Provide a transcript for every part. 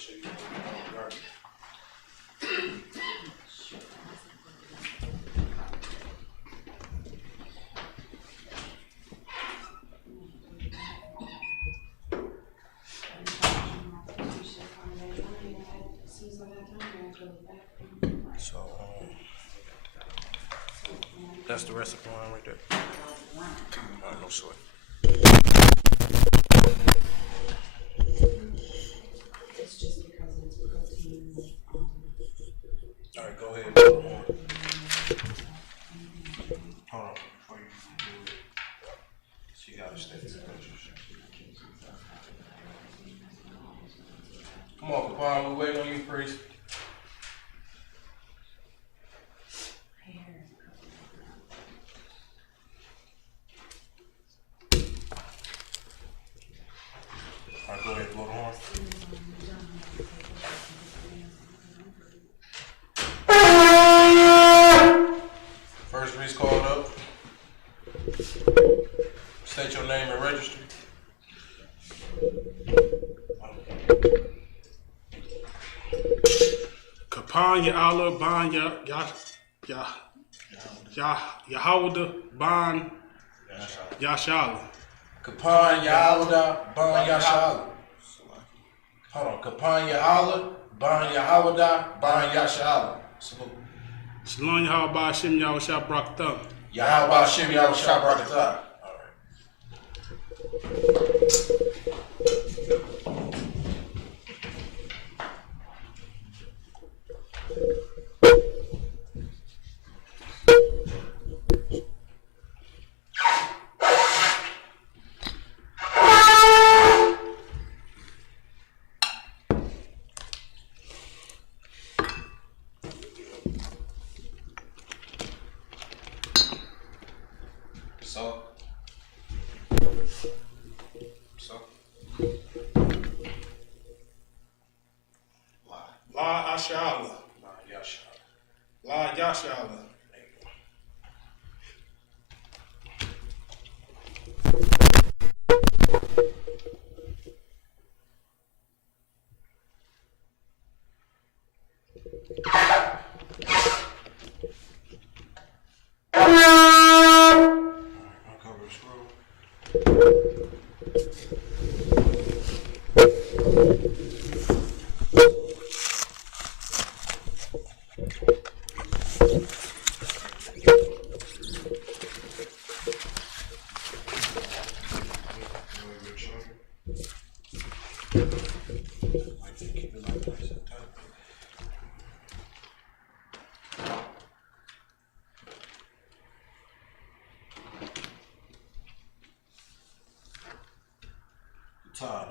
sure you So, that's the recipe line right there. No sweat. It's just because it's protein. All right, go ahead. Hold on. Before you do it, she got to stay in the picture. Come on, Capone, we're waiting on you, priest. All right, go ahead, blow the horn. First priest called up. State your name and register. Kapan ya Allah ban Yahawada ban Yashala. Kapan Yahawada ban Yashala. Hold on. Kapan Yahawada ban Yahawada ban Yashala. Shalom Yahawah Hashem Yahushua Braktham. Yahawah Hashem Yahushua Braktham. La Ashala. La Yashala. Uncover the scroll.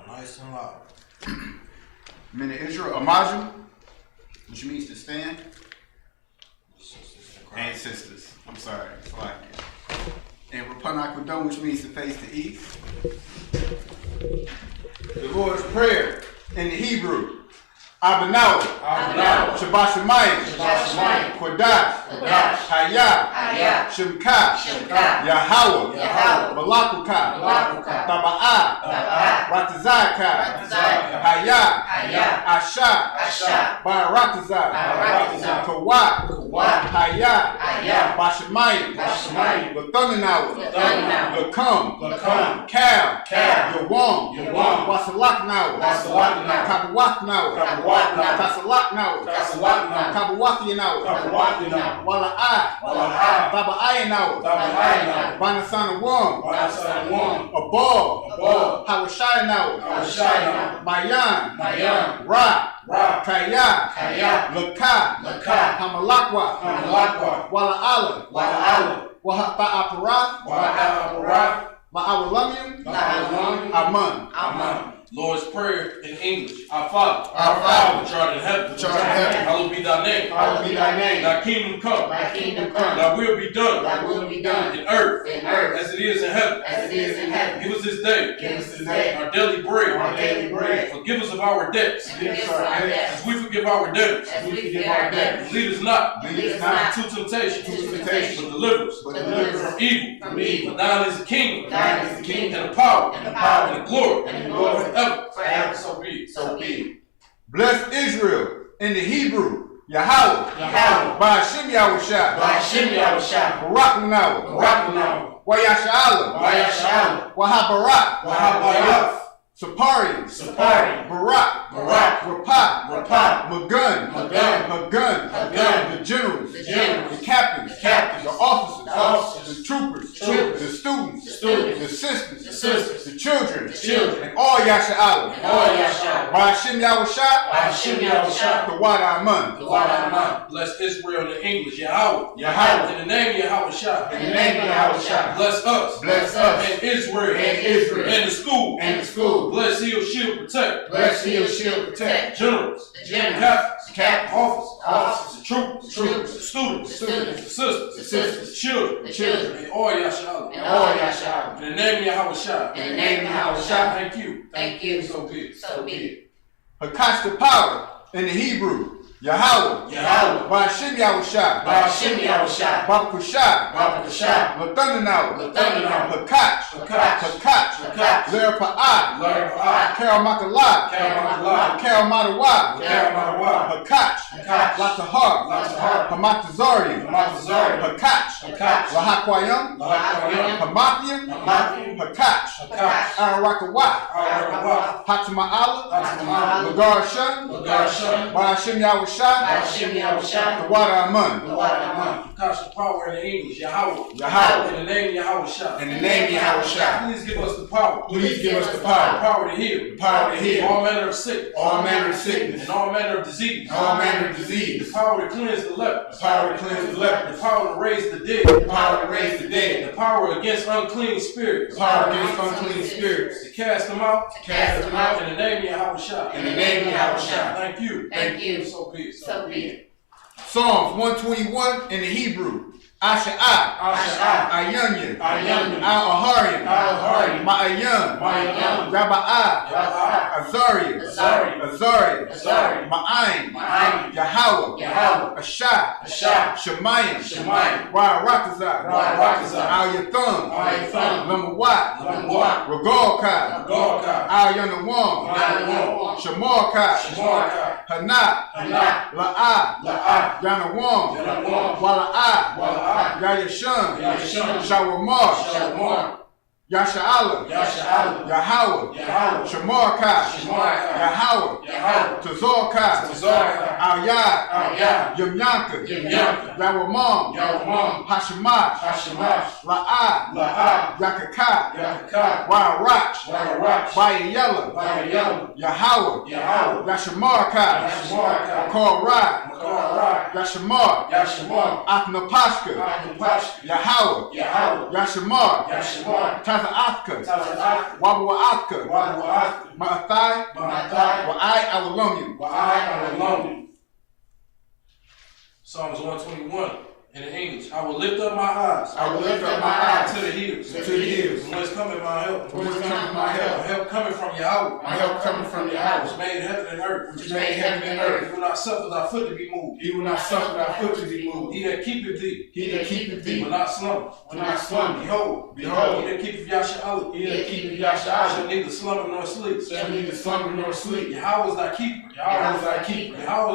Nice and loud. Men of Israel, Amaju, which means to stand. And sisters. I'm sorry. It's like it. And Rapanakwadon, which means to face the east. The Lord's Prayer in the Hebrew. Abanawa, Shabbat Shemayim, Kodash, Hayah, Shemka, Yahawah, Malakuka, Taba'ah, Ratazaka, Hayah, Asha, Baratazah, Kawat, Hayah, Bashemayim, Lathunanawa, Lakam, Kal, Yawam, Wasalaknawa, Kabawaknawa, Kasalaknawa, Kabawakinawa, Wala'ah, Baba'ayanawa, Banasana Wam, Abal, Hawashayanawa, Mayan, Ra, Kaya, Laka, Hamalakwa, Wala'ala, Waha'apara, Ma'awalamim, Aman. Lord's Prayer in English. Our Father, which art in heaven, hallowed be thy name. Thy kingdom come. Thy will be done. In earth, as it is in heaven. Give us this day our daily bread. Forgive us of our debts, as we forgive our debtors. Lead us not into temptation, but deliver us from evil. For thine is the kingdom, and the power, and the glory, forever. So be it. Bless Israel in the Hebrew. Yahweh. Ba'ashim Yahushua. Barak Lunawa. Wayasha'ala. Wahabarak. Sapari. Barak. Rapah. Magun. The generals. The captains. The officers. The troopers. The students. The sisters. The children. And all Yasha'ala. Ba'ashim Yahushua. The Wada Aman. Bless Israel in English. Yahweh. In the name of Yahweh. Bless us. And Israel. And the school. Bless, heal, shield, protect. Generals. Captains. Officers. The troopers. The students. The sisters. The children. And all Yahshua. In the name of Yahweh. Thank you. So be it. Hakash the power in the Hebrew. Yahweh. Ba'ashim Yahushua. Babakusha. Latundanawa. Hakash. Lerapa'ah. Karamakala. Karamatawa. Hakash. Latahar. Hamatazari. Hakash. Lahakwayam. Hamathiam. Hakash. Arawakawa. Hatama'ala. Lagar Shun. Ba'ashim Yahushua. The Wada Aman. Hakash the power in the English. Yahweh. In the name of Yahweh. Please give us the power. The power to heal. All manner of sickness. And all manner of disease. The power to cleanse the leper. The power to raise the dead. The power against unclean spirits. To cast them out. In the name of Yahweh. Thank you. So be it. Psalms 121 in the Hebrew. Asha'ah. Ayunya. Al-Aharian. Ma'ayam. Raba'ah. Azariah. Ma'ayin. Yahweh. Ashah. Shemayim. Ra'arakazah. Al-Yatham. Lamawat. Regalkai. Al-Yanawam. Shemarkai. Hanat. La'ah. Yanawam. Wala'ah. Yayashun. Shawamar. Yasha'ala. Yahweh. Shemarkai. Yahweh. Tazorkai. Al-Yad. Yamyanka. Yawamam. Hashemash. La'ah. Yakakai. Wa'arach. Bayayela. Yahweh. Yashamarkai. Korai. Yashamar. Athnapashka. Yahweh. Yashamar. Taza'athka. Wabawa'athka. Ma'athai. Wa'ai Alalumyam. Psalms 121 in the English. I will lift up my eyes. To the hills. From whence cometh my help? My help coming from Yahweh. Which made heaven and earth. He will not suffer thy foot to be moved. He that keepeth thee. Will not slumber. Behold. He that keepeth Yahshua. Shall neither slumber nor sleep. Yahweh is thy keeper. Yahweh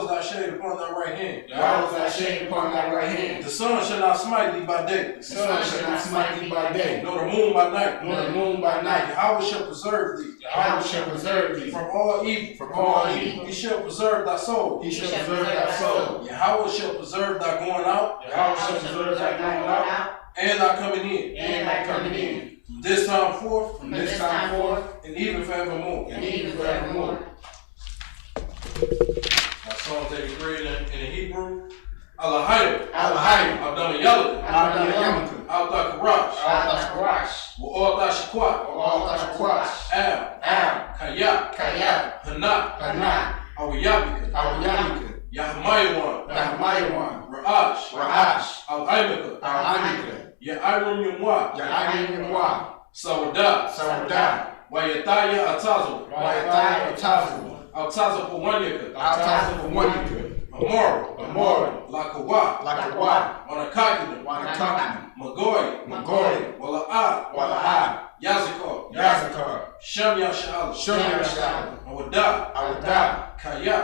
is thy shade upon thy right hand. The sun shall not smite thee by day. Nor the moon by night. Yahweh shall preserve thee. From all evil. He shall preserve thy soul. Yahweh shall preserve thy going out. And thy coming in. From this time forth. And even forevermore. My Psalms 83 in the Hebrew. Alahayim. Abdama Yalaka. Al-Dakarash. Wa'al Tashakwat. Al. Kayak. Hanat. Awiyabika. Yahmayawan. Ra'ash. Al-Aimika. Ya'arim Yumwa. Sawadah. Wayataya Atazu. Altaza Pawanyaka. Amora. Lakawa. Wanakakina. Magoy. Wala'ah. Yazakar. Shem Yasha'ala. Awada. Kaya.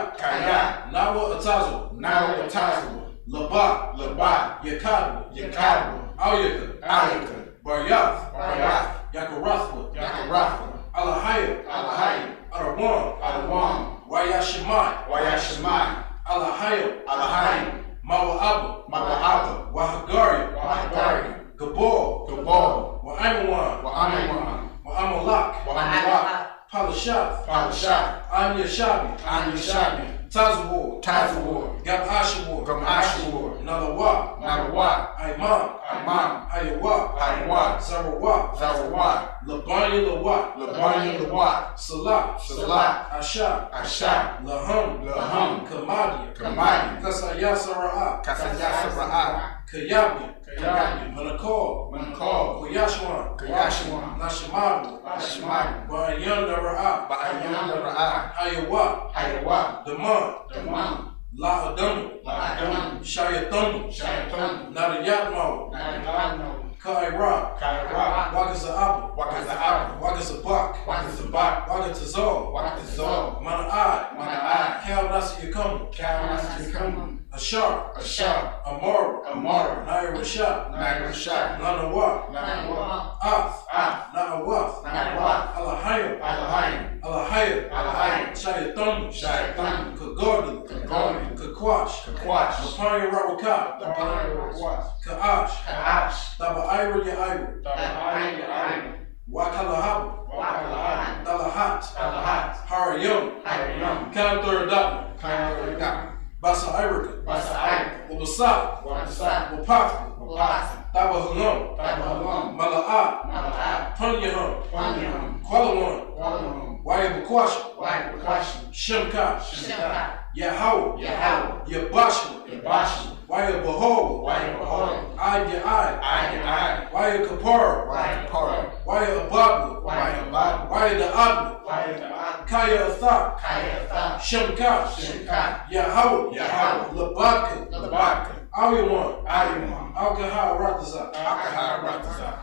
Alawam, Wayashimai, Wayashimai, Alahayim, Alahayim, Mawa'aba, Mawa'aba, Wahagari, Wahagari, Gabor, Gabor, Wa'amawan, Wa'amawan, Wa'amalak, Wa'amalak, Palashah, Palashah, Anyashabi, Anyashabi, Tazawar, Tazawar, Gamashawar, Gamashawar, Nalawa, Nalawa, Aiman, Amman, Hayawa, Hayawa, Zarawat, Zarawat, Labani Lawat, Labani Lawat, Salah, Salah, Asha, Asha, Laham, Laham, Kamadi, Kamadi, Kasaya Sara'at, Kasayasara'at, Kayabi, Kayabi, Manakal, Manakal, Kuyashwan, Kayashwan, Nashimadu, Nashimadu, Ba'ayanda Ra'at, Ba'ayanda Ra'at, Hayawa, Hayawa, Daman, Daman, La'adam, La'adam, Shayatanu, Shayatan, Nadayatmo, Nagadano, Kaira, Kaira, Wakaza'ab, Wakaza'ab, Wakazabak, Wakazabak, Wakatazal, Wakazal, Mana'ai, Mana'ai, Kal Nasi Yakum, Karanasikamu, Ashar, Ashar, Amar, Amar, Nair Rashad, Nagarashah, Nanawa, Nanawa, Af, Ah, Na'awaf, Na'awaf, Alahayim, Alahayim, Alahayim, Alahayim, Shayatan, Shayatan, Kagordu, Kagordu, Kakwash, Kakwash, Lapanya Rawaka, Tapanarawat, Ka'ash, Ka'ash, Taba Ira Ya'ira, Tabahayin, Wakalahab, Wakalahan, Dalahat, Alahat, Harayum, Harayam, Kanthur Dapna, Kayaradam, Basa Irika, Basa'ay, Wabasa, Wabasa, Wapaka, Wabasa, Tabahunum, Tabahalam, Mala'at, Mala'at, Punyahum, Wanyam, Qualawan, Walam, Wayabaquash, Wayabakashi, Shimka, Shimka, Yahweh, Yahweh, Yabashma, Yabashi, Wayabahol, Wayabahol, Ayai, Ayai, Wayakapar, Wayakapara, Wayababla, Wayabad, Wayada'adla, Wayada'ad, Kaya Atha, Kayatha, Shimka, Shimka, Yahweh, Yahweh, Labaka, Labaka, Awiwan, Ayman, Alkahar Ratazak. Akahar Ratazak.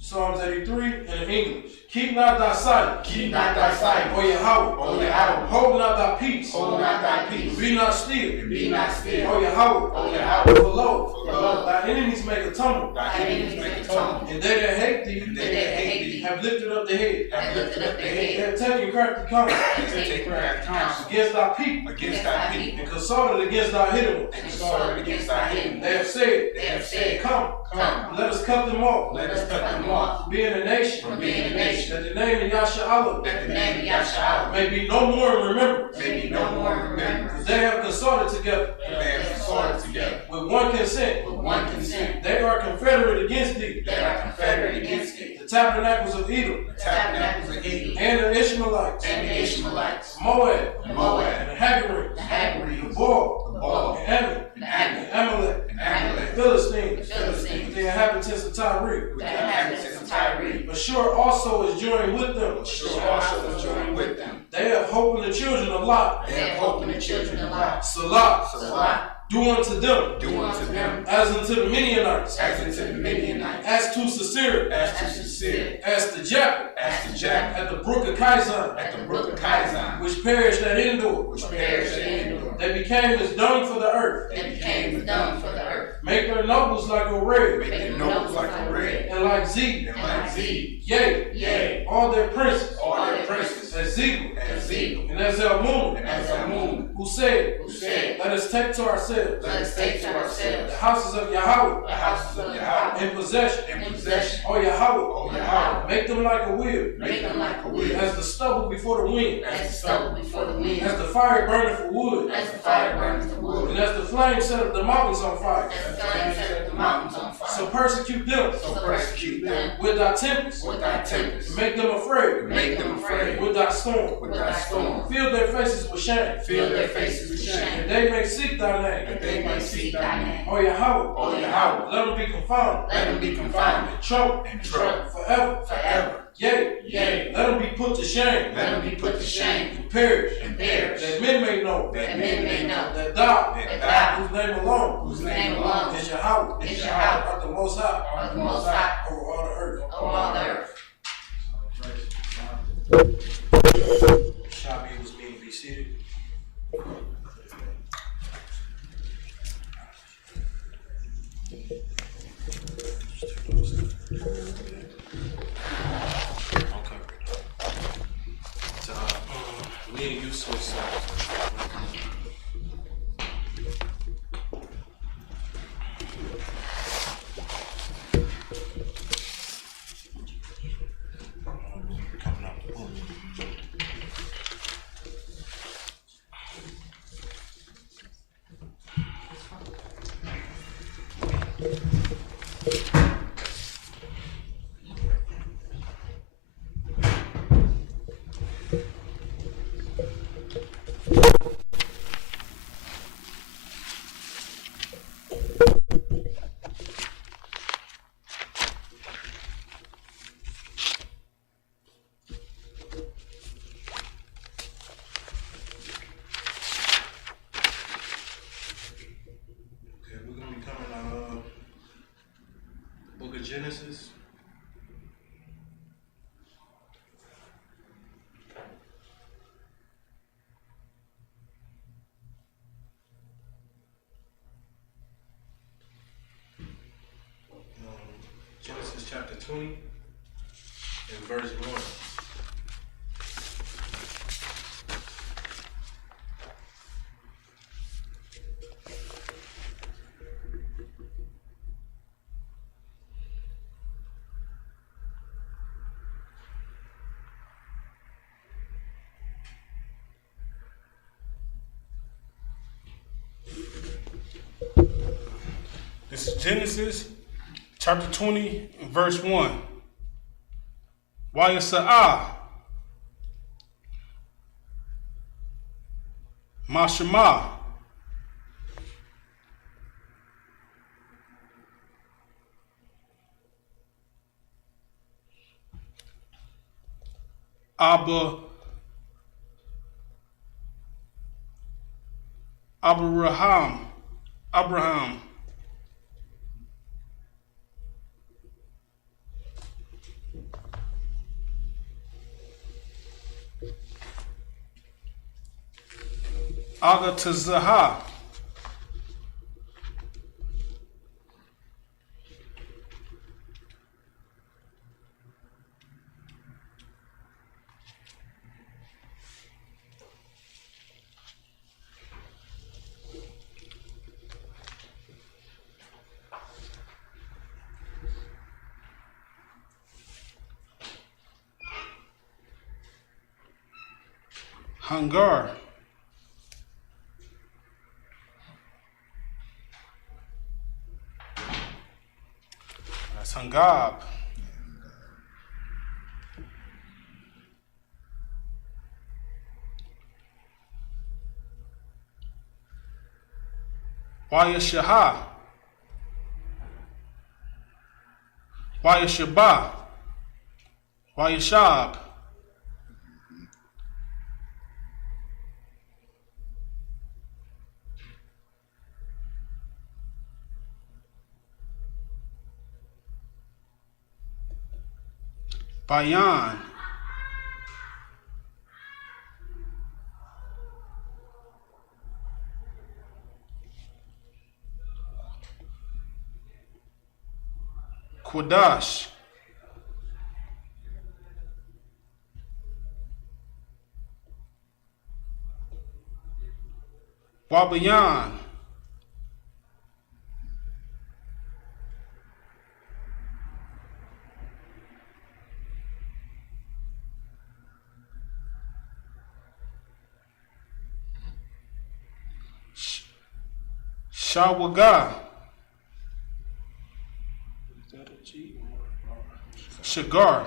Psalms 83 in English. Keep not thy sight, Keep not thy sight, O Yahweh. O Yahweh. Hold not thy peace, Hold not thy peace, be not still, be not still, O Yahweh. O Yahweh. For lo, For lo, thy enemies make a tumble, thy enemies make a tumble, and they that hate thee, and they that hate thee have lifted up the head. have lifted up their head, They have taken crafty counsel and taken craft counsel against thy people, against thy people, and consulted against thy hidden ones. and consorted against thy hidden They ones. have said, They have said, Come, Come, let us cut them off, let us cut them off, being a nation, from being a nation, that the name of Yahshua that the name of Yahshua may be no more in remembrance. may be no more in remembrance. They have consulted together They have consorted together with one consent. with one consent. They are confederate against thee, They are confederate against thee, the tabernacles of Edom, the tabernacles of Edom, and the Ishmaelites, and the Ishmaelites, Moab, and Moab, and the Hagarites, the Hagarites, the Bor, the Baal, and Ammon, and and Amalek, Amalek, and the Amalek, Philistines, the Philistines, the inhabitants of Tyre. with the inhabitants of Tyre. Ashur also is joined with them. Sure also was joined with them. They have hope in the children of Lot. They have hope in the children of Lot. Salah, Salah, do unto them do unto them as unto the Midianites, as unto the Midianites, as to Sisera, as to Sisera, as to Japheth, as to Japheth, at the brook of Kizon, at the brook of Kizon, which perished at Endor. which perished at Endor. They became as dung for the earth. They became as dung for the earth. Make their nobles like a red, Make their nobles like a red, and like Zeb. and like Zeb. Yea, Yea, all their princes, all their princes, as Zebul, as Zebul, and as Zalmunna, and as Zalmunna, who said, who said, Let us take to ourselves Let us take to the ourselves houses of Yahweh the houses of Yahweh in possession. in possession. O Yahweh, O Yahweh, make them like a wheel, make them like a wheel, as the stubble before the wind, as the stubble before the wind, as the fire burning for wood, as the fire burns the wood, and as the flame set up the mountains on fire. as the flame set the mountains on fire. So persecute them So persecute them with thy tempest, with thy tempest, make them afraid make them afraid with thy storm. with thy storm, Fill their faces with shame, fill their faces with shame, and they may seek thy name. that they may seek thy name. O Yahweh, O Yahweh, let them be confounded, let them be confounded, troubled and troubled forever. forever. Yea, Yea, let them be put to shame, let them be put to shame, and perish, and perish, that men may know that men may know that thou, that thou, whose name alone whose name alone is Yahweh, is Yahweh, art the Most High art the Most High over all the earth. over all the earth. Shall be with me to be seated. Okay. So Me and you switch sides. Coming out the book. Okay, we're gonna be coming out Book of Genesis. Genesis chapter 20 and verse 1. This is Genesis chapter 20 and verse 1. Wayasa'ah Mashema Abraham Agatazahah Hangar that's Hangab Wayashahah Wayashabah Wayashab Bayan Quadash Wabayan Shawaga Shagar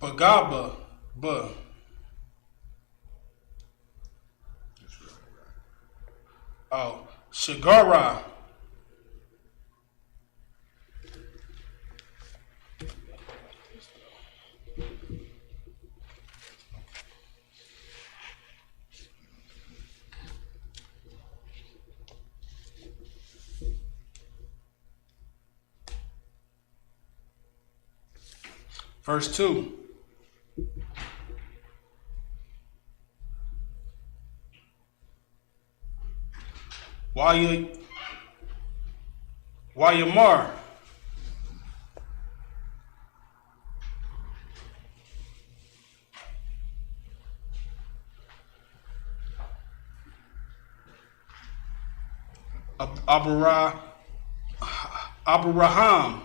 Bagaba Shagara Verse 2. Wayamar. Abraham.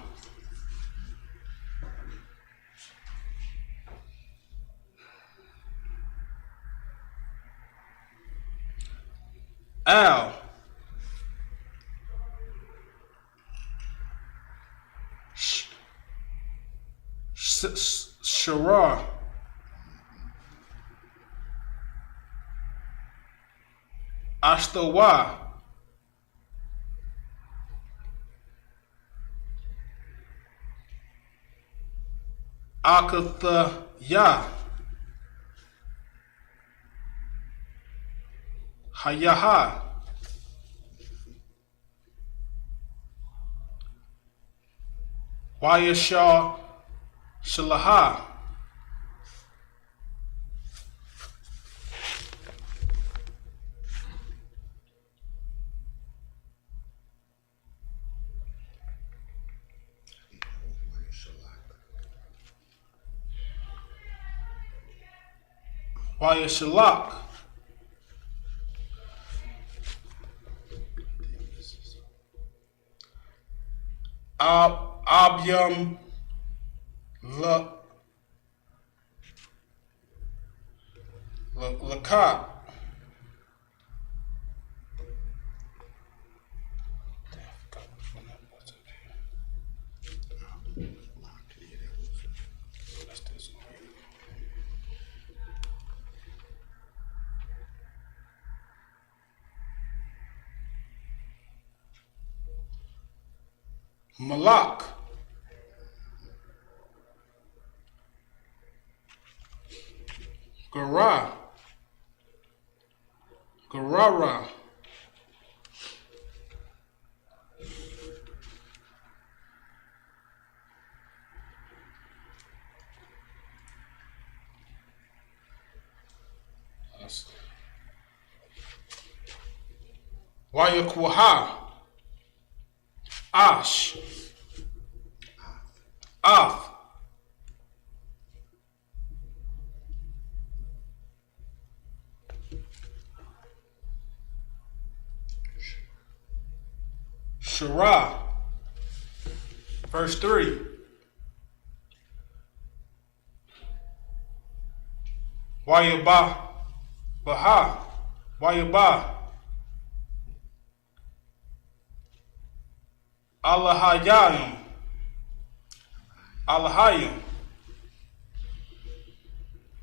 Al. Shara. Ashtawa. Akathaya. Hayaha. Wayasha Shalaha. Wayashalak. Abyam Lakat. Malak. Garara. Wayakwaha. Ash. Af. Shara. Verse 3. Wayaba. Baha. Wayaba. Allahayim. Allahayim.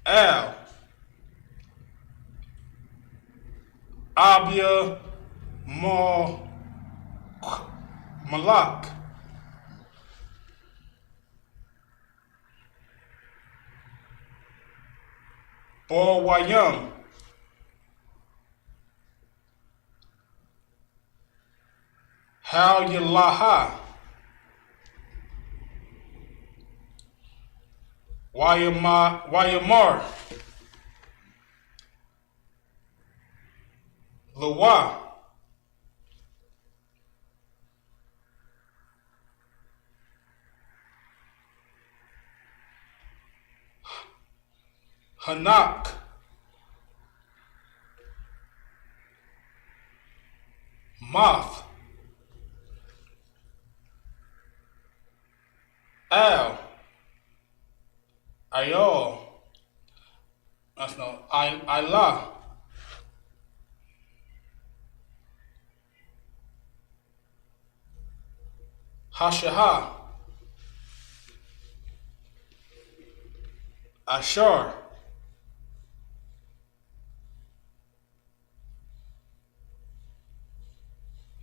Al. Abia. Malak. Wayam. Halyalaha. Wayamar. Lawa. Hanak. Moth. Al. Ayol. That's no. Ilah. Hashaha. Ashar.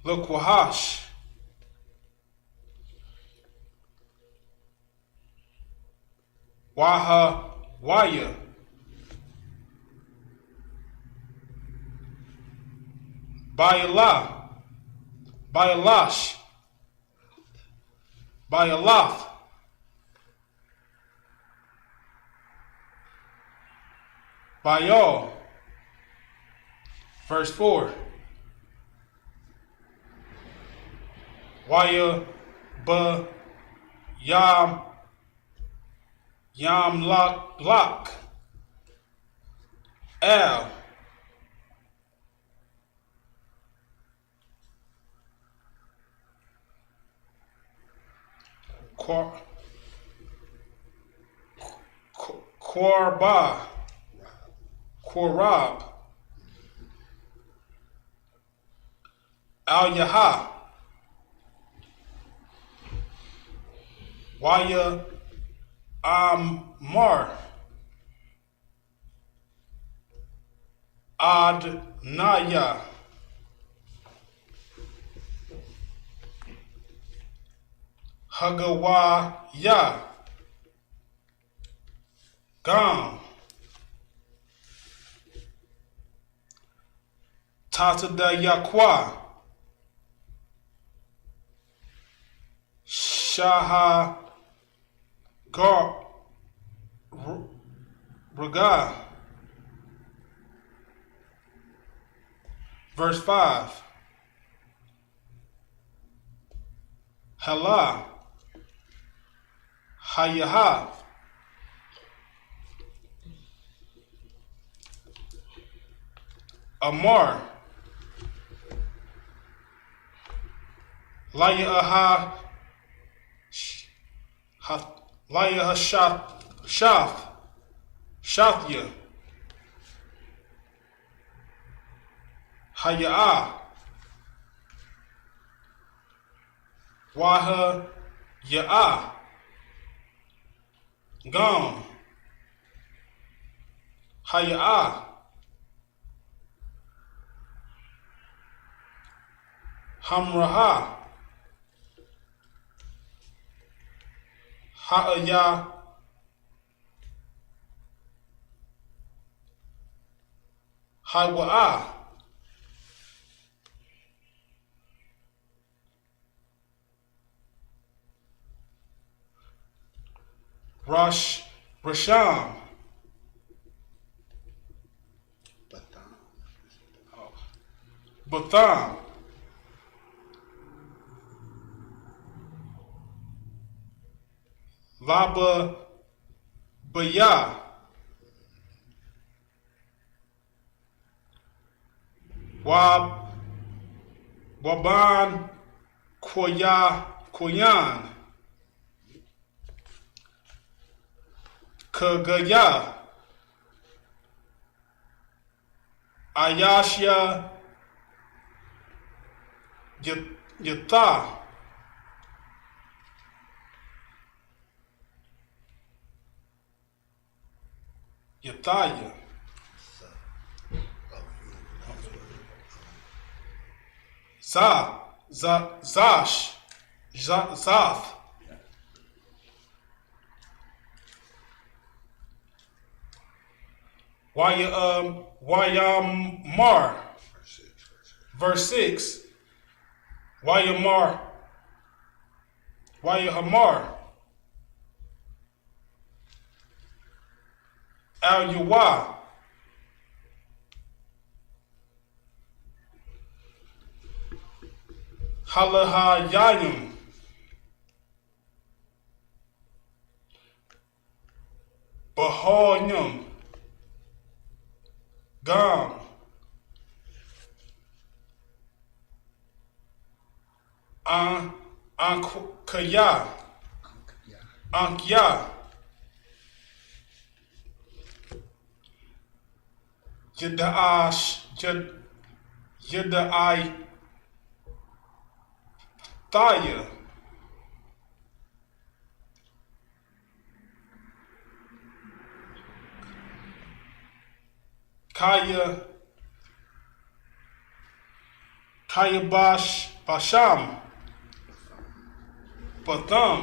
Lukwahash. Waha Waya. Bayala. Bayalash. Bayalath. Baal. Verse 4. Waya ba yam lak al Korab al Yaha Waya Ammar Adnaya Hagawaya Gam Tatada Yakwa Shaha Gar Raga. Verse 5. Hala Hayaha Amar Layaha Layaha Shathya Hayah Waha Ya'ah Gam Hayah Hamraha Ha'aya Hawa'ah Rasham Batham Laba Bayah Waban Koyan Kagaya Ayashya Yatha Yathaya Zath Wayamar. Verse 6. Wayahamar Al Yuwa Halahayim Bahoyim Gam Ankya Yadai Thaya Kaya Basham Patham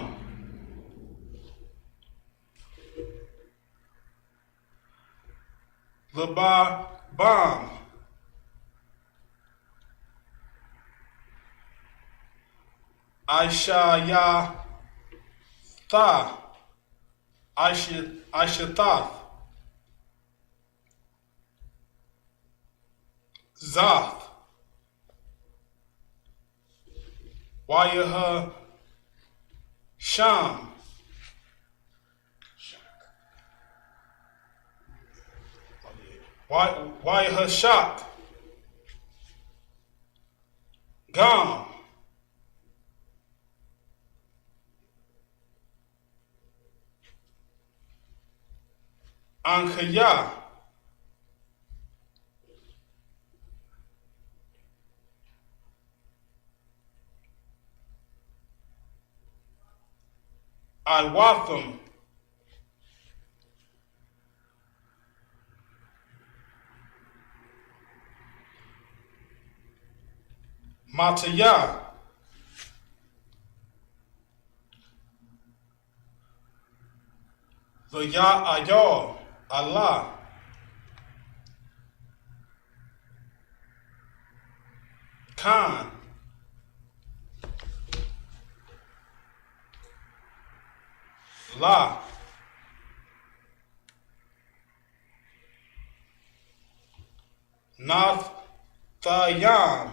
Labam Aishayatha Aishathath Zoth. Wayaha Sham. Wayaha Shak. Gam. Ankaya. Iwatham. Mataya. The Ya Ayah, Allah. Khan. La. Nath Thayan.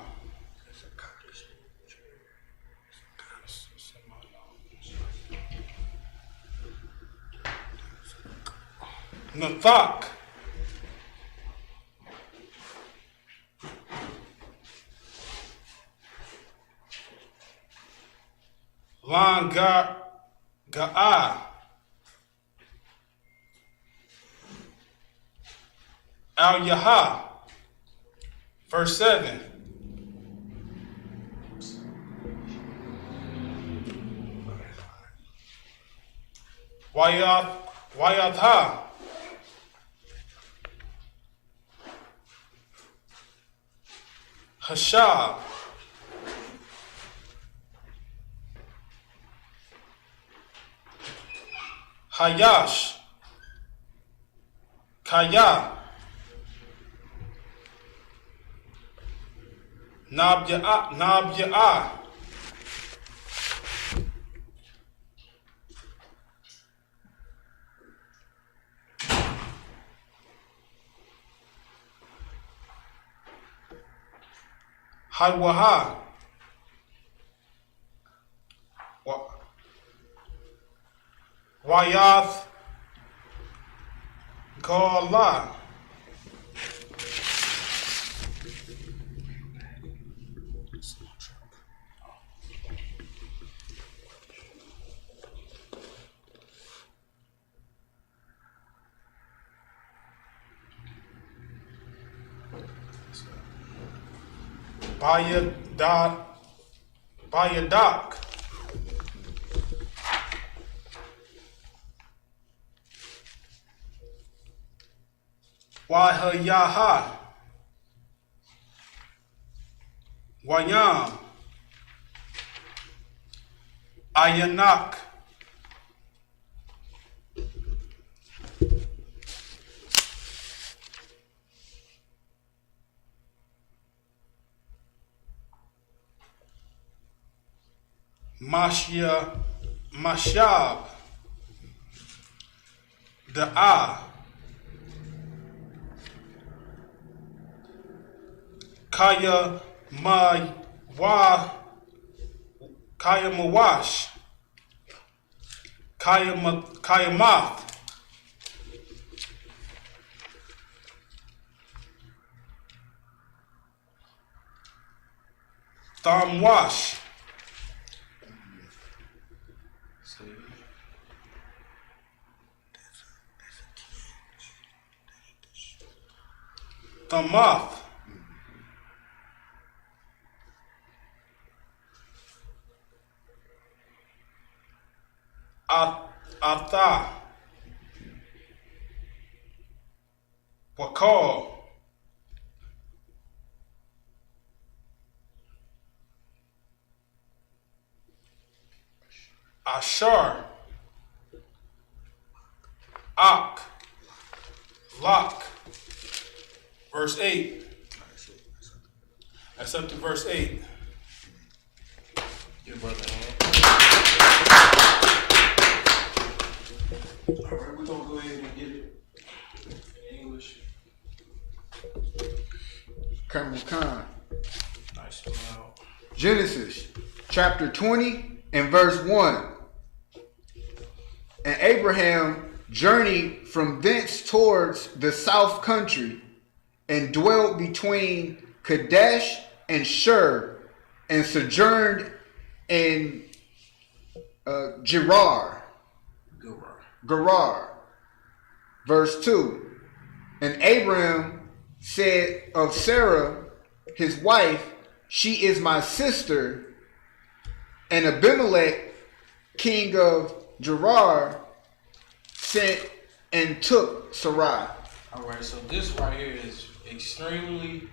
Nathak. Lan Ga'a. Al Yaha. Verse 7. Wayatha. Hashab. Hayash. Kaya. Nabya'a. Haywaha. Wayath. Gala. Bayadak. Wahayaha. Wayam. Ayanak. Mashab. Da'a. Kaya Mawash. Kaya Math. Thamwash. Thamath. Atha. Wakal. Ashar. Ak. Lak. Verse 8. That's up to verse 8. Your brother. All right, we're gonna go ahead and get it in English. Come on. Nice and loud. Genesis chapter 20 and verse 1. And Abraham journeyed from thence towards the south country and dwelt between Kadesh and Shur and sojourned in Gerar. Verse 2. And Abraham said of Sarah, his wife, she is my sister. And Abimelech, king of Gerar, sent and took Sarai. All right, so this right here is extremely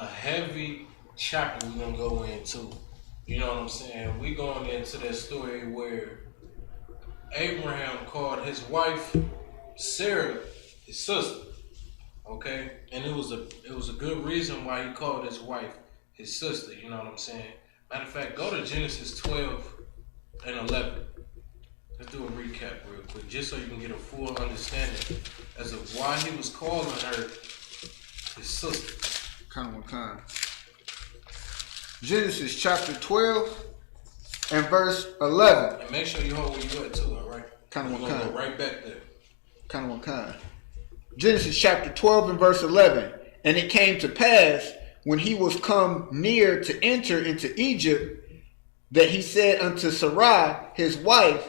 a heavy chapter we're going to go into. You know what I'm saying? We're going into that story where Abraham called his wife Sarah his sister. Okay? And it was a good reason why he called his wife his sister. You know what I'm saying? Matter of fact, go to Genesis 12 and 11. Let's do a recap real quick, just so you can get a full understanding as of why he was calling her his sister. Come. Genesis chapter 12 and verse 11. And make sure you hold where you at too, all right? We're going to go right back there. Come. Genesis chapter 12 and verse 11. And it came to pass, when he was come near to enter into Egypt, that he said unto Sarai his wife,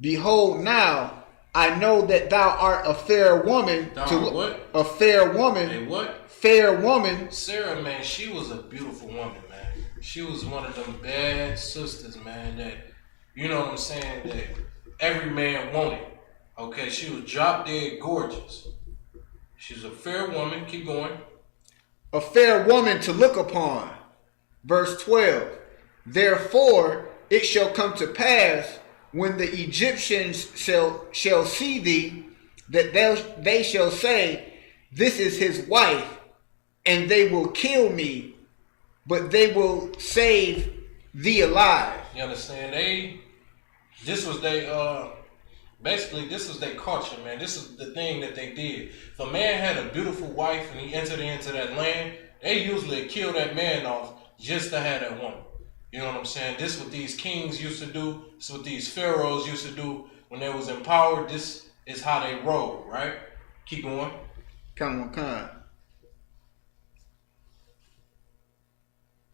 behold, now I know that thou art a fair woman. What? A fair woman. Hey, what? Fair woman. Sarah, man, she was a beautiful woman, man. She was one of them bad sisters, man, that, you know what I'm saying, that every man wanted. Okay, she was drop dead gorgeous. She's a fair woman. Keep going. A fair woman to look upon. Verse 12. Therefore it shall come to pass, when the Egyptians shall see thee, that they shall say, this is his wife, and they will kill me, but they will save thee alive. You understand? This was their culture, man. This is the thing that they did. If a man had a beautiful wife and he entered into that land, they usually kill that man off just to have that woman. You know what I'm saying? This is what these kings used to do. This is what these pharaohs used to do when they was empowered. This is how they roll, right? Keep going. Come.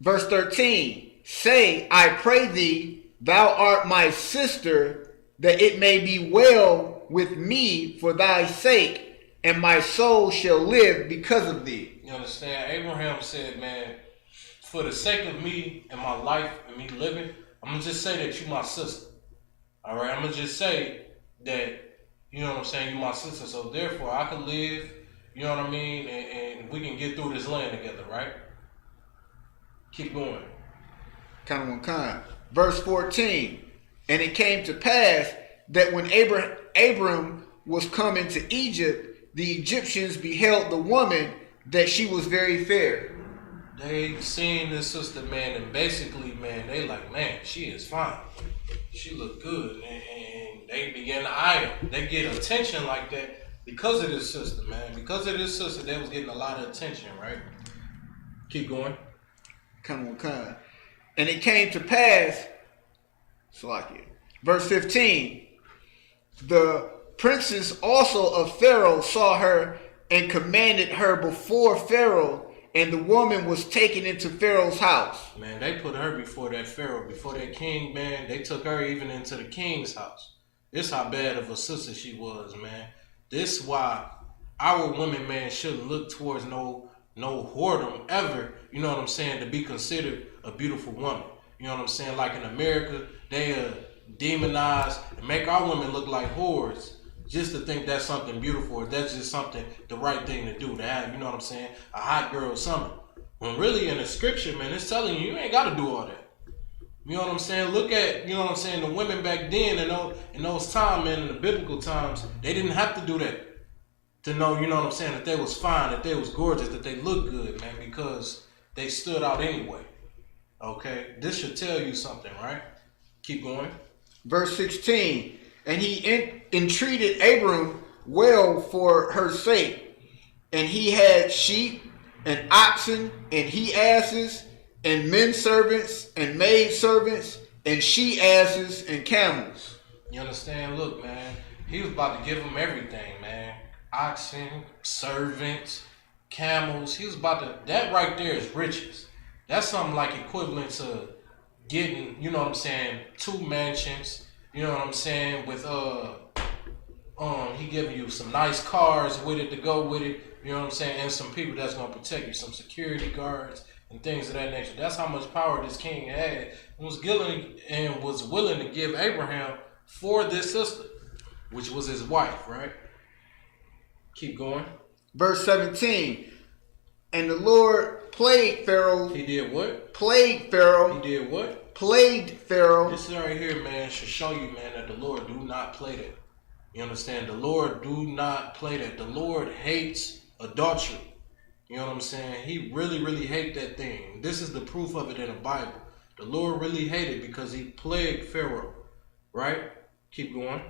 Verse 13. Say, I pray thee, thou art my sister, that it may be well with me for thy sake, and my soul shall live because of thee. You understand? Abraham said, man, for the sake of me and my life and me living, I'm going to just say that you my sister. All right? I'm going to just say that, you know what I'm saying, you my sister. So therefore, I can live, you know what I mean, and we can get through this land together, right? Keep going. Come. Verse 14. And it came to pass that when Abram was come into Egypt, the Egyptians beheld the woman, that she was very fair. They seen this sister, man, and basically, man, they like, man, she is fine. She look good, and they begin to eye her. They get attention like that because of this sister, man. Because of this sister, they was getting a lot of attention, right? Keep going. Come. And it came to pass, verse 15, the princes also of Pharaoh saw her and commanded her before Pharaoh, and the woman was taken into Pharaoh's house. Man, they put her before that Pharaoh, before that king, man. They took her even into the king's house. This how bad of a sister she was, man. This why our women, man, shouldn't look towards no whoredom ever, you know what I'm saying, to be considered a beautiful woman. You know what I'm saying? Like in America, they demonize and make our women look like whores just to think that's something beautiful, or that's just something, the right thing to do, to have, you know what I'm saying, a hot girl summer. When really in the scripture, man, it's telling you, you ain't got to do all that. You know what I'm saying? Look at, you know what I'm saying, the women back then in those times, man, in the biblical times, they didn't have to do that to know, you know what I'm saying, that they was fine, that they was gorgeous, that they looked good, man, because they stood out anyway. Okay? This should tell you something, right? Keep going. Verse 16. And he entreated Abram well for her sake, and he had sheep and oxen, and he asses, and men servants, and maid servants, and she asses, and camels. You understand? Look, man, he was about to give them everything, man. Oxen, servants, camels. He was about to, that right there is riches. That's something like equivalent to getting, you know what I'm saying, 2 mansions, you know what I'm saying, with he giving you some nice cars with it to go with it, you know what I'm saying, and some people that's gonna protect you, some security guards and things of that nature. That's how much power this king had and was willing to give Abraham for this sister, which was his wife, right? Keep going. Verse 17. And the Lord plagued Pharaoh. He did what? Plagued Pharaoh. He did what? Plagued Pharaoh. This right here, man, should show you, man, that the Lord do not play that. You understand? The Lord do not play that. The Lord hates adultery. You know what I'm saying? He really, really hate that thing. This is the proof of it in the Bible. The Lord really hated because he plagued Pharaoh. Right? Keep going.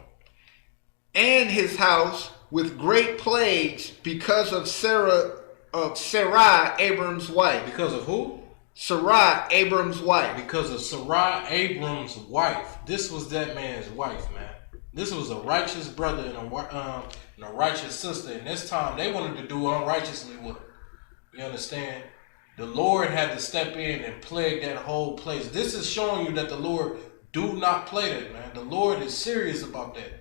And his house with great plagues because of Sarai, Abram's wife. Because of who? Sarai, Abram's wife. Because of Sarai, Abram's wife. This was that man's wife, man. This was a righteous brother and a righteous sister. And this time they wanted to do unrighteously with her. You understand? The Lord had to step in and plague that whole place. This is showing you that the Lord do not play that, man. The Lord is serious about that.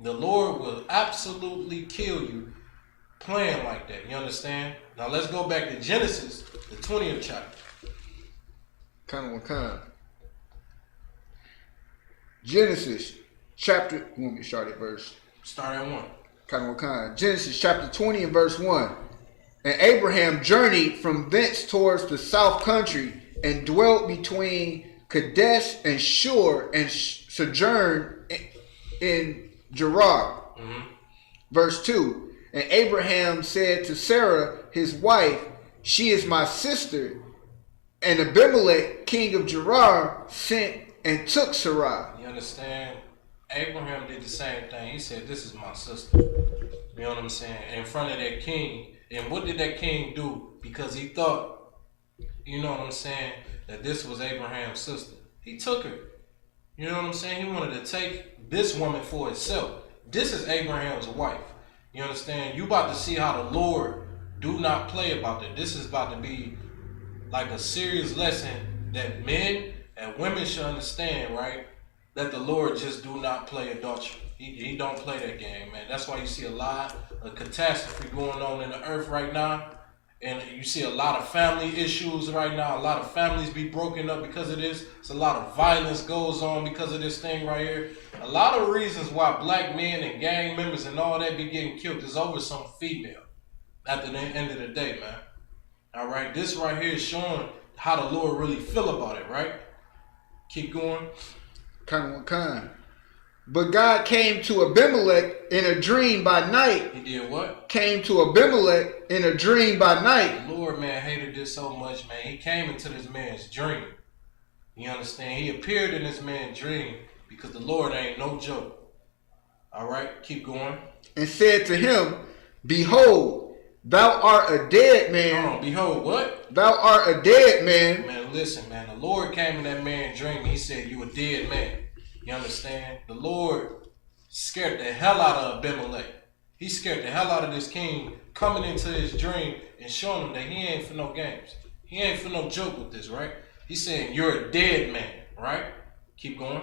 The Lord will absolutely kill you playing like that. You understand? Now let's go back to Genesis, the 20th chapter. Genesis chapter, you want me to start at verse? Start at 1. Genesis chapter 20 and verse 1. And Abraham journeyed from thence towards the south country and dwelt between Kadesh and Shur and sojourned in Gerar. Mm-hmm. Verse 2. And Abraham said to Sarah, his wife, she is my sister. And Abimelech, king of Gerar, sent and took Sarai. You understand? Abraham did the same thing. He said, this is my sister. You know what I'm saying? In front of that king. And what did that king do? Because he thought, you know what I'm saying, that this was Abraham's sister. He took her. You know what I'm saying? He wanted to take this woman for himself. This is Abraham's wife. You understand? You about to see how the Lord do not play about that. This is about to be like a serious lesson that men and women should understand, right? That the Lord just do not play adultery. He don't play that game, man. That's why you see a lot of catastrophe going on in the earth right now. And you see a lot of family issues right now. A lot of families be broken up because of this. It's a lot of violence goes on because of this thing right here. A lot of reasons why black men and gang members and all that be getting killed is over some female at the end of the day, man. All right, this right here is showing how the Lord really feel about it, right? Keep going. But God came to Abimelech in a dream by night. He did what? Came to Abimelech in a dream by night. The Lord, man, hated this so much, man. He came into this man's dream. You understand? He appeared in this man's dream because the Lord ain't no joke. All right, keep going. And said to him, behold, thou art a dead man. Hold on, behold, what? Thou art a dead man. Man, listen, man. The Lord came in that man's dream. He said, you a dead man. You understand? The Lord scared the hell out of Abimelech. He scared the hell out of this king coming into his dream and showing him that he ain't for no games. He ain't for no joke with this, right? He's saying, you're a dead man, right? Keep going.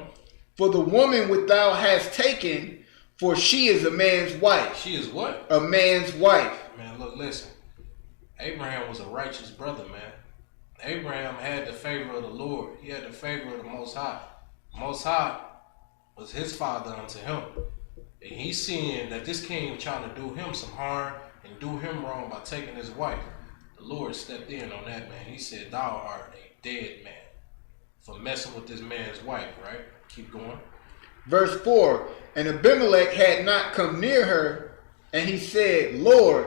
For the woman which thou hast taken, for she is a man's wife. She is what? A man's wife. Man, look, listen. Abraham was a righteous brother, man. Abraham had the favor of the Lord. He had the favor of the Most High. Most High was his father unto him. And he's seeing that this king trying to do him some harm and do him wrong by taking his wife. The Lord stepped in on that, man. He said, thou art a dead man for messing with this man's wife, right? Keep going. Verse 4, and Abimelech had not come near her, and he said, Lord,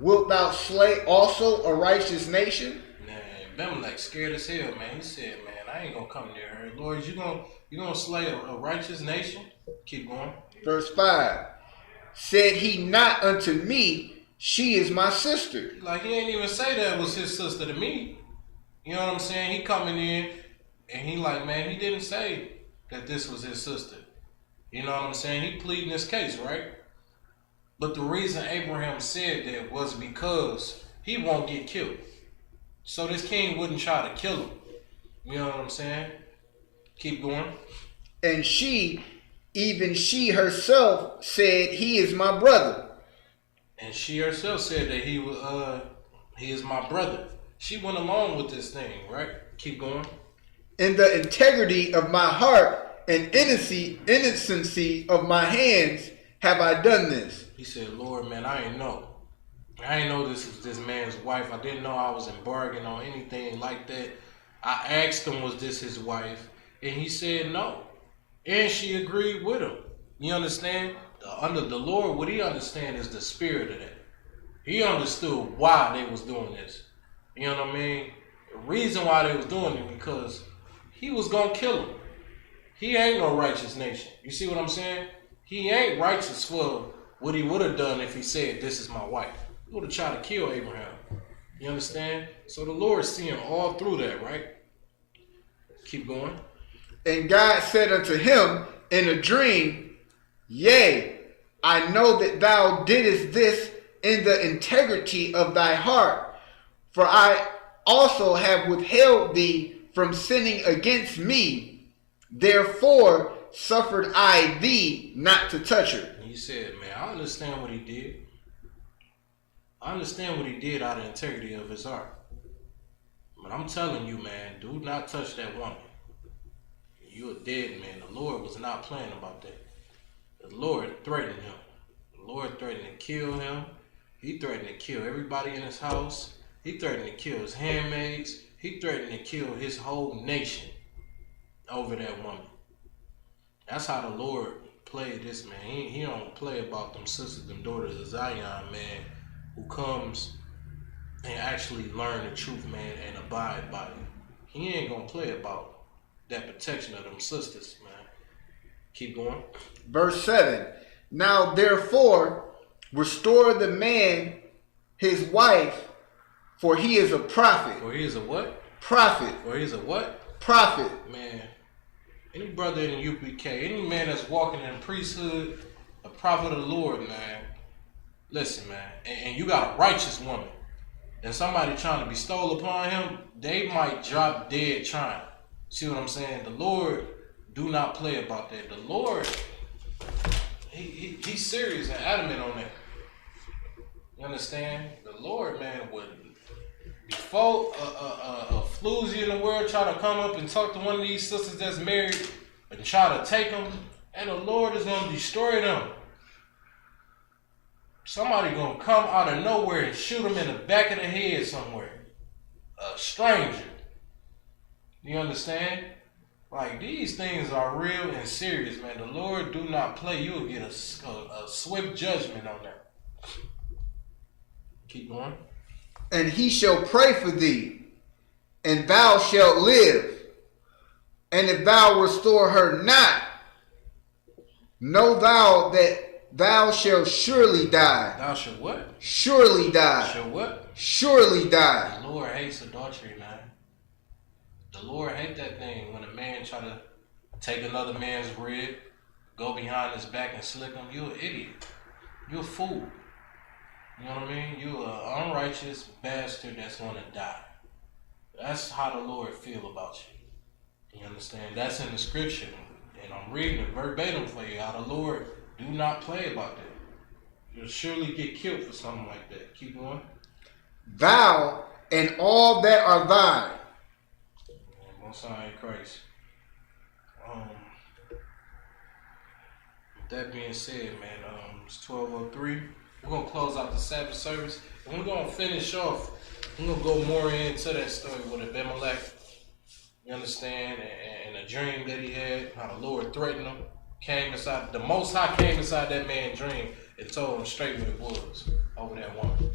wilt thou slay also a righteous nation? Man, Abimelech scared as hell, man. He said, man, I ain't gonna come near her. Lord, you gonna slay a righteous nation? Keep going. Verse 5, said he not unto me, she is my sister. Like, he ain't even say that was his sister to me. You know what I'm saying? He coming in and he like, man, he didn't say that this was his sister. You know what I'm saying? He pleading his case, right? But the reason Abraham said that was because he won't get killed. So this king wouldn't try to kill him. You know what I'm saying? Keep going. And even she herself said, he is my brother. And she herself said that he is my brother. She went along with this thing, right? Keep going. In the integrity of my heart and innocency of my hands have I done this. He said, Lord, man, I ain't know. I ain't know this was this man's wife. I didn't know I was embargoing on anything like that. I asked him, was this his wife? And he said no. And she agreed with him. You understand? Under the Lord, what he understands is the spirit of that. He understood why they was doing this. You know what I mean? The reason why they was doing it because he was going to kill him. He ain't no righteous nation. You see what I'm saying? He ain't righteous for what he would have done if he said, this is my wife. He would have tried to kill Abraham. You understand? So the Lord's seeing all through that, right? Keep going. And God said unto him in a dream, yea, I know that thou didst this in the integrity of thy heart, for I also have withheld thee from sinning against me. Therefore suffered I thee not to touch her. And he said, man, I understand what he did. I understand what he did out of integrity of his heart. But I'm telling you, man, do not touch that woman. You're a dead man. The Lord was not playing about that. The Lord threatened him. The Lord threatened to kill him. He threatened to kill everybody in his house. He threatened to kill his handmaids. He threatened to kill his whole nation over that woman. That's how the Lord played this, man. He don't play about them sisters, them daughters of Zion, man, who comes and actually learn the truth, man, and abide by it. He ain't gonna play about that protection of them sisters, man. Keep going. Verse 7. Now therefore restore the man his wife, for he is a prophet. For he is a what? Prophet. For he is a what? Prophet. Man, any brother in the UPK, any man that's walking in priesthood, a prophet of the Lord, man, listen, man, and you got a righteous woman, and somebody trying to bestow upon him, they might drop dead trying. See what I'm saying? The Lord do not play about that. The Lord, he's serious and adamant on that. You understand? The Lord, man, would, before a floozy in the world try to come up and talk to one of these sisters that's married and try to take them, and the Lord is going to destroy them. Somebody going to come out of nowhere and shoot them in the back of the head somewhere. A stranger. You understand? Like, these things are real and serious, man. The Lord do not play. You will get a swift judgment on that. Keep going. And he shall pray for thee, and thou shalt live. And if thou restore her not, know thou that thou shalt surely die. Thou shalt what? Surely die. Shall what? Surely die. The Lord hates adultery, man. The Lord hates that thing when a man try to take another man's rib, go behind his back and slick him. You're an idiot. You're a fool. You know what I mean? You're an unrighteous bastard that's going to die. That's how the Lord feel about you. You understand? That's in the scripture. And I'm reading it verbatim for you. How the Lord do not play about that. You'll surely get killed for something like that. Keep going. Thou and all that are thine. Most High in Christ. With that being said, man, it's 12:03. We're going to close out the Sabbath service. And we're going to finish off. We're going to go more into that story with Abimelech. You understand? And a dream that he had. How the Lord threatened him. Came inside. The Most High came inside that man's dream and told him straight what it was over that woman.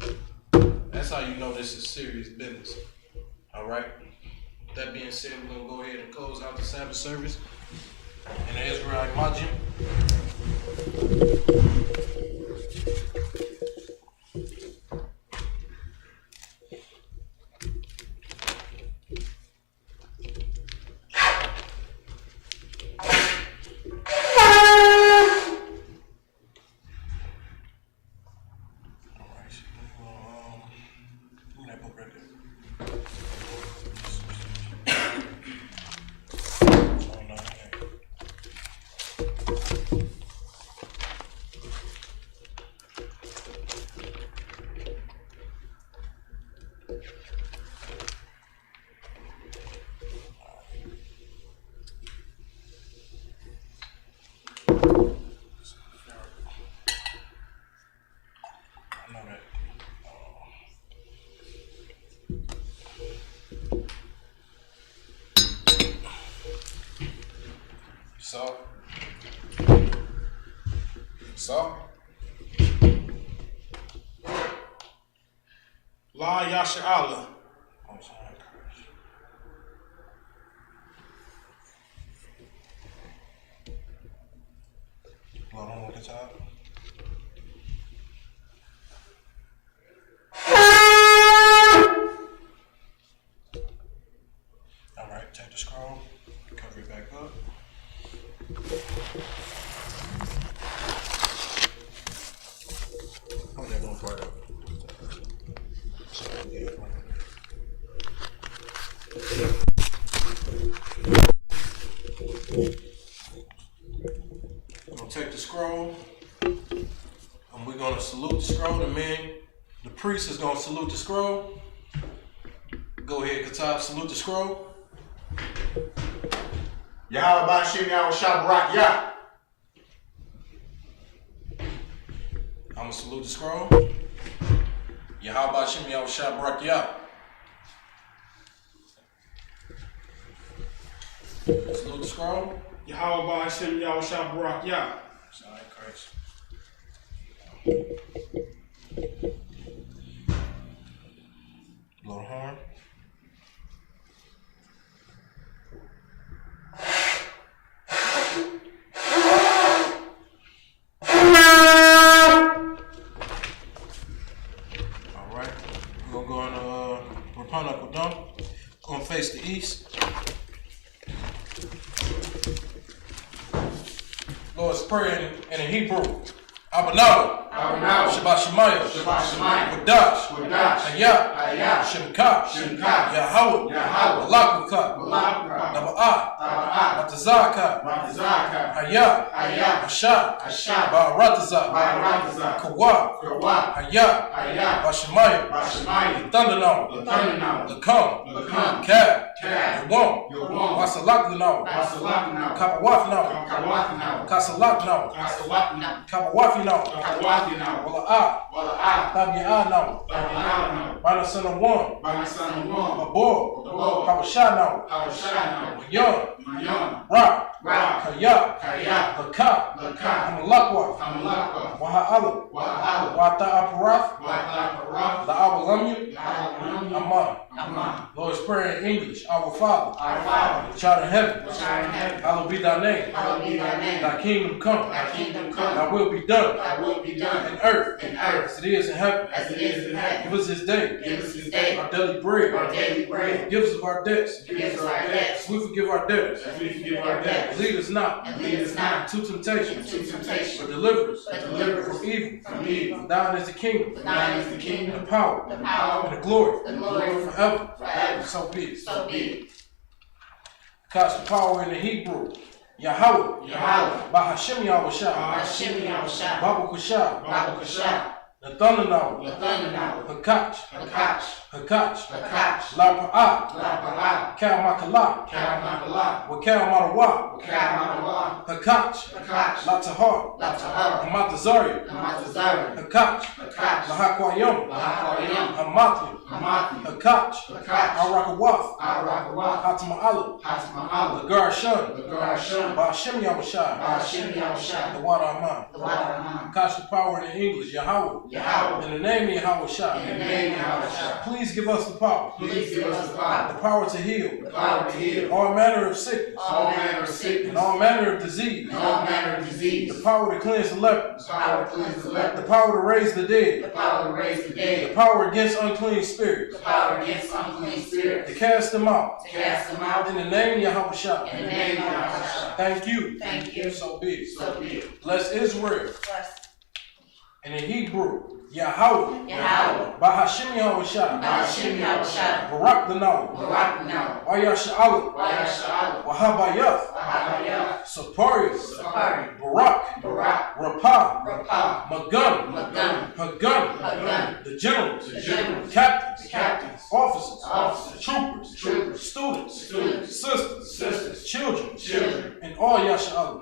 That's how you know this is serious business. All right? With that being said, we're going to go ahead and close out the Sabbath service. And the Israelite Majim. I know that. Salt. Salt. La Yasha Allah. Blow on with the top. Alright, take the scroll, cover it back up. Hold that one part up. So, yeah. We're gonna take the scroll, and we're gonna salute the scroll. The priest is gonna salute the scroll. Go ahead, Katab, salute the scroll. Yahweh Bashim Yahweh Shabrak Yah. I'm gonna salute the scroll. Yahweh Shem Yahweh Shabrak Yah. Salute the scroll. Yahweh Ba'ashem Yahweh Shabrak Yah. Sorry, Christ. Blow the horn. Alright, we're gonna go on Rapana Kodam. Gonna face the east. Lord's Prayer in the Hebrew. Abanah. Shabbat Shemayah. Wadash. Hayah. Shemkah. Yahweh. Malakukah. Naba'ah. Matazakah. Hayah. Ashah. Ba'aratazah. Kawah. Hayah. Bashemayah. Thundernaw. Lakam. Kab. Yawam. Wasalaknaw. Kapawafnaw. Kasalaknaw. Kapawafinaw. Wala'ah. Tabi'anaw. Bana son of one. Babor. Kabashanaw. Young. Rock. Kaya. Haka. Amalakwa. Waha'ala. Wata'aparath. La'awalamyu. Aman. Lord's Prayer in English. Our Father. Which art in heaven. Hallowed be thy name. Thy kingdom come. Thy will be done. In earth. As it is in heaven. Give us this day. Our daily bread. Forgive us of our debts. As we forgive our debtors. Lead us not into temptation. But deliver us from evil. For thine is the kingdom. The power. And the glory. Forever. So be it. Cast the power in the Hebrew. Yahweh. Bahashem Yahweh Shah. Babu Kushah. Nathanaw. Hakach. Lapa'ah. Kalmakala. Wakalmarawa. Hakach. Latahar. Hamatazari. Hakach. Lahakwayam. Hamatli. Hakach. Arakawaf. Hatma'ala. Lagar Shun. Ba'ashem Yahweh Shah. The water Aman. Catch the power in English. Yahweh. In the name of Yahweh Shah. Please give us the power. The power to heal. All manner of sickness. And all manner of disease. The power to cleanse the lepers. The power to raise the dead. The power against unclean spirits. To cast them out. In the name of Yahweh Shah. Thank you. So be it. Bless Israel. And in Hebrew, Yahweh. Bahashem Yahweh Shah. Barak the Naw. Wayasha Allah. Wahabayath. Sapari, Barak, Rapah, Magun, Hagun, the generals, captains, officers, troopers, students, sisters, children, and all Yasha'Allah.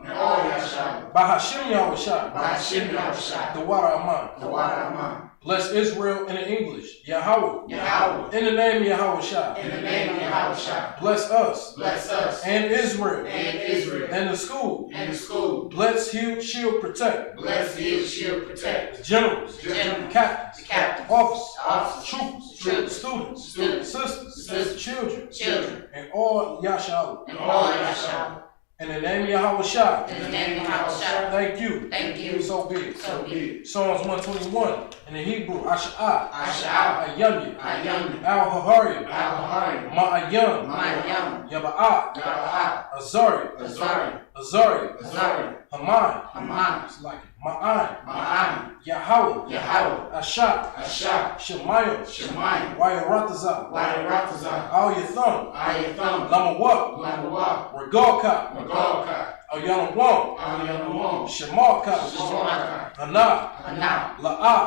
Bahashim Yahushua, the water Aman. Bless Israel in the English, Yahweh. In the name of Yahushua. Bless us. And Israel. And the school. Bless, heal, shield, protect. Generals. Captains. Officers. Troopers. Students. Sisters. Children. And all Yasha'Allah. In the name of Yahushua. Thank you. So be it. Psalms 121. In the Hebrew, Asha'ah. Ayamya. Al-Hahari. Ma'ayam. Yaba'at. Azari. Haman. It's like it. Ma'an. Yahweh. Ashah. Shemayim. Wayaratazah. Al Yatham. Lamawah. Regalka. Al Yanawam. Shemalka. Hana. La'ah.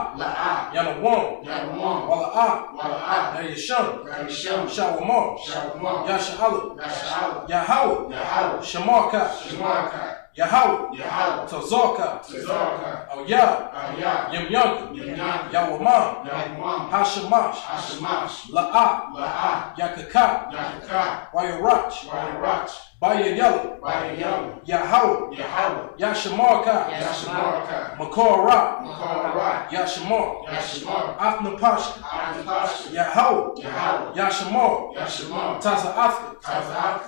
Yanawam. Wala'ah. Yasham. Shawamar. Yasha'Allah. Yahweh. Shemalka. Yahweh. Tazarka. Al Yamyanka. Yawamam. Hashamash. La'ah. Yakaka. Wayarach. Baya Yellow. Yahweh. Yashamarka. Makorah. Yashamar. Afna Pasha. Yahweh. Yashamar. Taza'athka.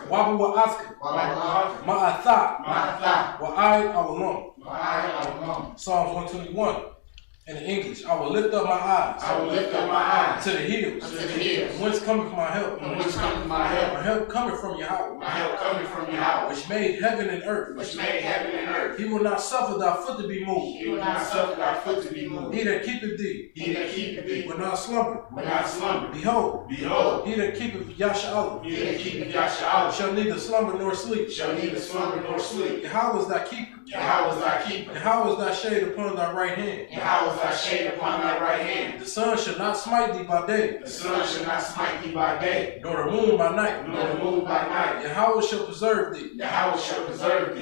Wabu'athka. Ma'atha. Wa'ai Awalum. Psalms 121. In English, I will lift up my eyes. To the hills. Whence cometh my help? My help cometh from Yahweh. Which made heaven and earth. He will not suffer thy foot to be moved. He that keepeth thee. Will not slumber. Behold. He that keepeth Yasha'Allah. Shall neither slumber nor sleep. Yahweh is thy keeper. Yahweh is thy shade upon thy right hand. The sun shall not smite thee by day. Nor the moon by night. Yahweh shall preserve thee.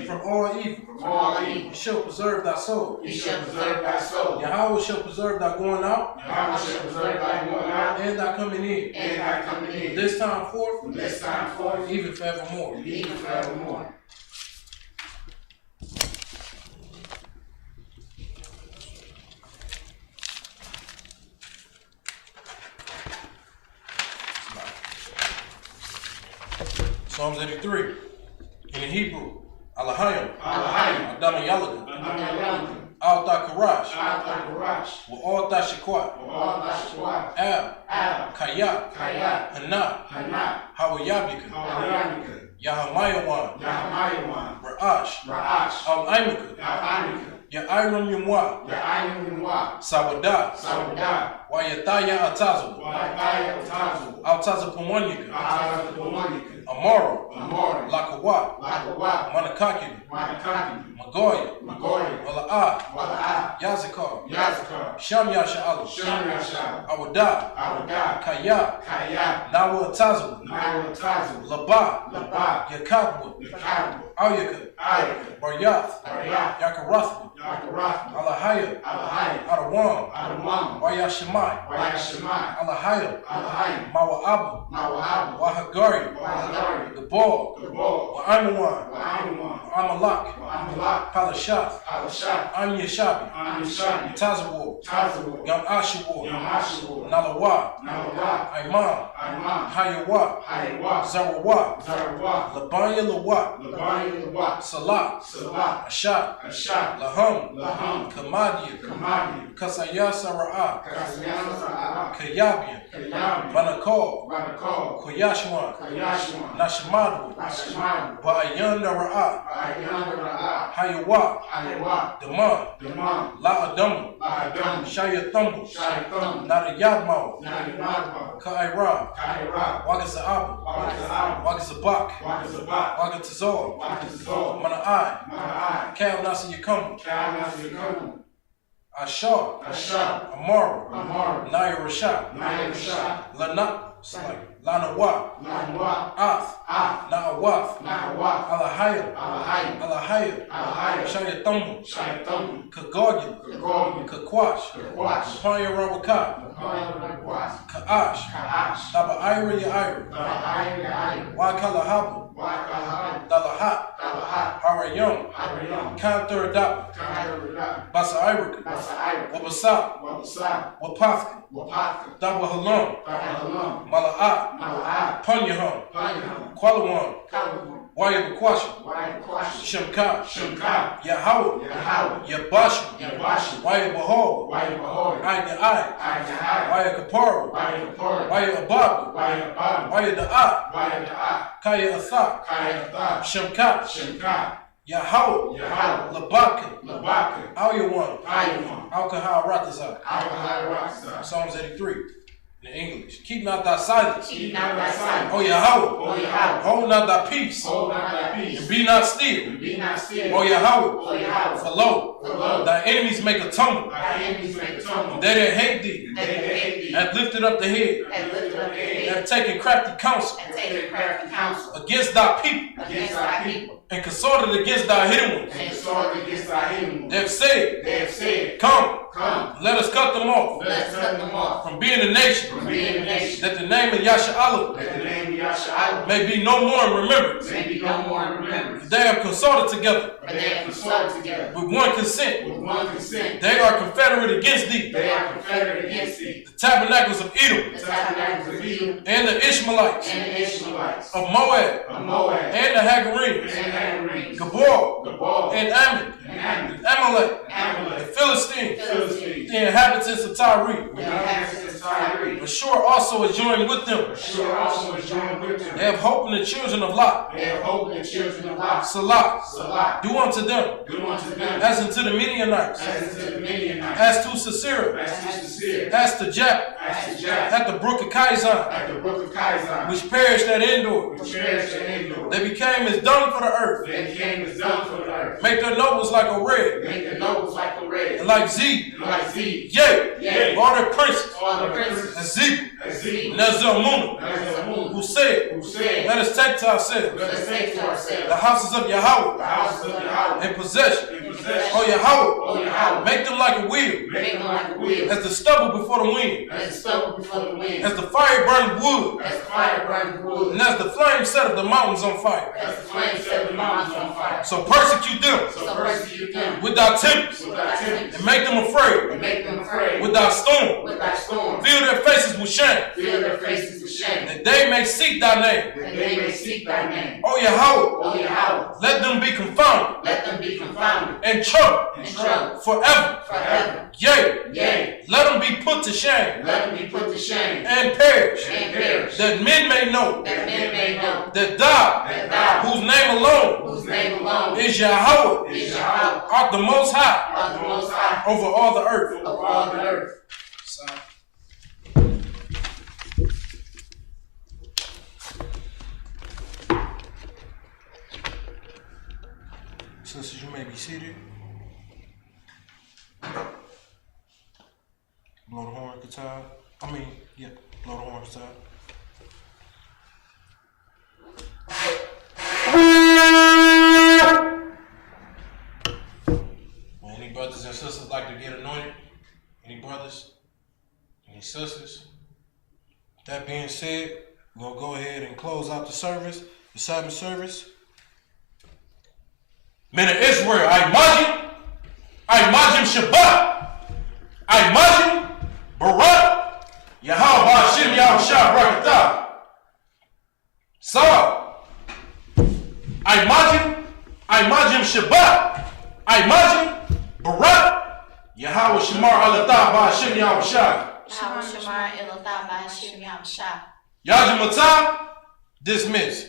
From all evil. He shall preserve thy soul. Yahweh shall preserve thy going out. And thy coming in. This time forth. Even forevermore. Psalms 83. In the Hebrew, Alahayim. Adama Yalaga. Al Takarash. Wa Al Tashikwat. Al. Kaya. Hana. Hawayabika. Yahamayawan. Ra'ash. Al Aimika. Ya'ayram Yumwa. Sabadah. Wayataya Atazu. Altaza Pumanyika. Amaro. Lakawat. Manakaki. Magoya. Wala'ah. Yazikar. Sham Yasha'Allah. Awadah. Kaya. Nawa Atazu. Labah. Yakabwa. Awyaka. Baryath. Yakarathwa. Alahaya. Adawam. Wayashimai. Alahaya. Mawa'abu. Wahagari. Gabal. Wa'amawan. Amalak. Palashath. Am Yeshabi. Tazawar. Yam Ashawar. Nalawa. Imam. Hayawa. Zarawat. Labanya Lawat. Salat. Ashad. Laham. Kamadia. Kasaya Sara'a. Kayabian. Banakal. Koyashwan. Nashimadu. Ba'ayan Ra'a. Hayawa. Daman. La'adamu. Shayathambu. Nadayadmau. Ka'ira. Wagasa'abu. Wagasabak. Wagatazor. Mana Mala'ai, Cal Nasi Yakumu, Cal Nasi Yakumu, Ashar, Ashar, Amaru, Amaru, Naya Rashad, Naya Rashad, Lana, it's like Lanawa, Lanwa, Ath, Na'awath, Na'awaf, Alahaya, Alahaya, Alahaya, Alahaya, Shayatamu, Shayatamu, Kagogula, Kagorgi, Kakwash, Kakwash, Panya Rawaka, Kakwash, Kaash, Kaash, Daba Ira Yaira, Dalahaya, Wakalahabu, Wakalaha, Dalahat, Dalaha, Harayum, Harayam, Kanthur Dap, Kandarada, Basa Irika, Basa Ira, Wabasa, Wabasa, Wapathka, Wapaka, Daba Halum, Dabahalam, Mala'at, Mala'at, Punyahum, Panyaham, Qualawan, Kalawan, Wayabaquasha, Wayaquash, Shemka, Shemka, Yahawah, Yahawah, Yabashi, Yabashi, Wayabahor, Wayabahori, Ayah, Ayahai, Wayakapara, Wayapori, Wayababu, Wayabab, Wayada'a, Wayada'a, Kaya Atha, Kayatha, Shemka, Shemka, Yahawah, Yahawah, Labaka, Labaka, Ayawan, Ayawan, Alkahal Ratazak. Alkahai Raksa, Psalms 83 in English. Keep not thy silence, Keep not thy silence, O Yahweh. O Yahweh, Hold not thy peace, hold not thy and peace, be not still, and be not still, O Yahweh. O Yahweh, For lo, for lo, thy enemies make a tumble, thy enemies make a tumble, they that hate thee they that hate thee, have lifted up the head, and lift up their head, have taken crafty counsel and take crafty counsel against thy people, against thy people, and consorted against thy hidden ones. and sword against thy hidden They ones. have said, They have said, Come, Come, let us cut them off let us cut them off from being a nation, from being a nation, that the name of Yasha'Allah that the name of Yahshua may be no more in remembrance. may be no more in remembrance. They have consorted together But they have consulted together with one consent. with one consent. They are confederate against thee, They are confederate against thee, the tabernacles of Edom, the tabernacles of Edom, and the Ishmaelites, and the Ishmaelites, of Moab, of Moab, and the Hagarenes, and Hagarenes, Gabor, Gabal, and Ammon, and Ammon, and Amalek, the Amalek, Philistines, Philistines, the inhabitants of Tyre. the inhabitants of Tyre. Ashur also is joined with them. Ashur also is joined with They them. have hope in the children of Lot. They have hope in the children of Lot. Salah, Salah, do unto them do unto them as unto the Midianites, as unto the Midianites, as to Sisera, as to Sisera, as to Jap, as to Jack, at the brook of Kizon, at the brook of Kizon, which perished at Endor. which perished at Endor. They became as dung for the earth. They became as dung for the earth. Make their nobles like a red, Make the nobles like a red, and like Zeb, and like Zeb. yea, Yea, all their princes, all the princes, as Zeb, as Zeb, and as Zalmunna, as the moon, who said, who said, Let us take to ourselves let us take to the ourselves houses of the Yahweh houses of Yahweh in possession. in possession. O Yahweh, O Yahweh, make them like a wheel, make them like a wheel, as the stubble before the wind, as the stubble before the wind, as the fire burning wood, as the fire burns wood, and as the flame set of the mountains on fire. as the flame set the mountains on fire. So persecute them So persecute them with thy tempest, with thy tempest, and make them afraid and make them afraid with thy storm. with thy storm. Fill their faces with shame, Fill their faces with shame, that they may seek thy name. that they may seek thy name. O Yahweh, O Yahweh, let them be confounded let them be confounded and troubled and troubled forever. forever. Yea, Yea, let them be put to shame let them be put to shame and perish, and perish, that men may know that men may know that thou, that thou, whose name alone whose name alone is Yahweh, is Yahweh, art the most high art the most high over all the earth. of all the earth. Sisters, you may be seated. Blow the horn, guitar. Blow the horn, guitar. Any brothers and sisters like to get anointed? Any brothers? Any sisters? That being said, we're going to go ahead and close out the service, the Sabbath service. Men of Israel, I imagine Shabbat, I imagine Barak, Yahweh Hashem Yahushua Barakatah. So, I imagine Shabbat, I imagine Barak, Yahweh Shamar Alatah Hashem Yahushua. Yahweh Shamar Elothah Ba'Hashem Yahushua. Yajim Matah, dismiss.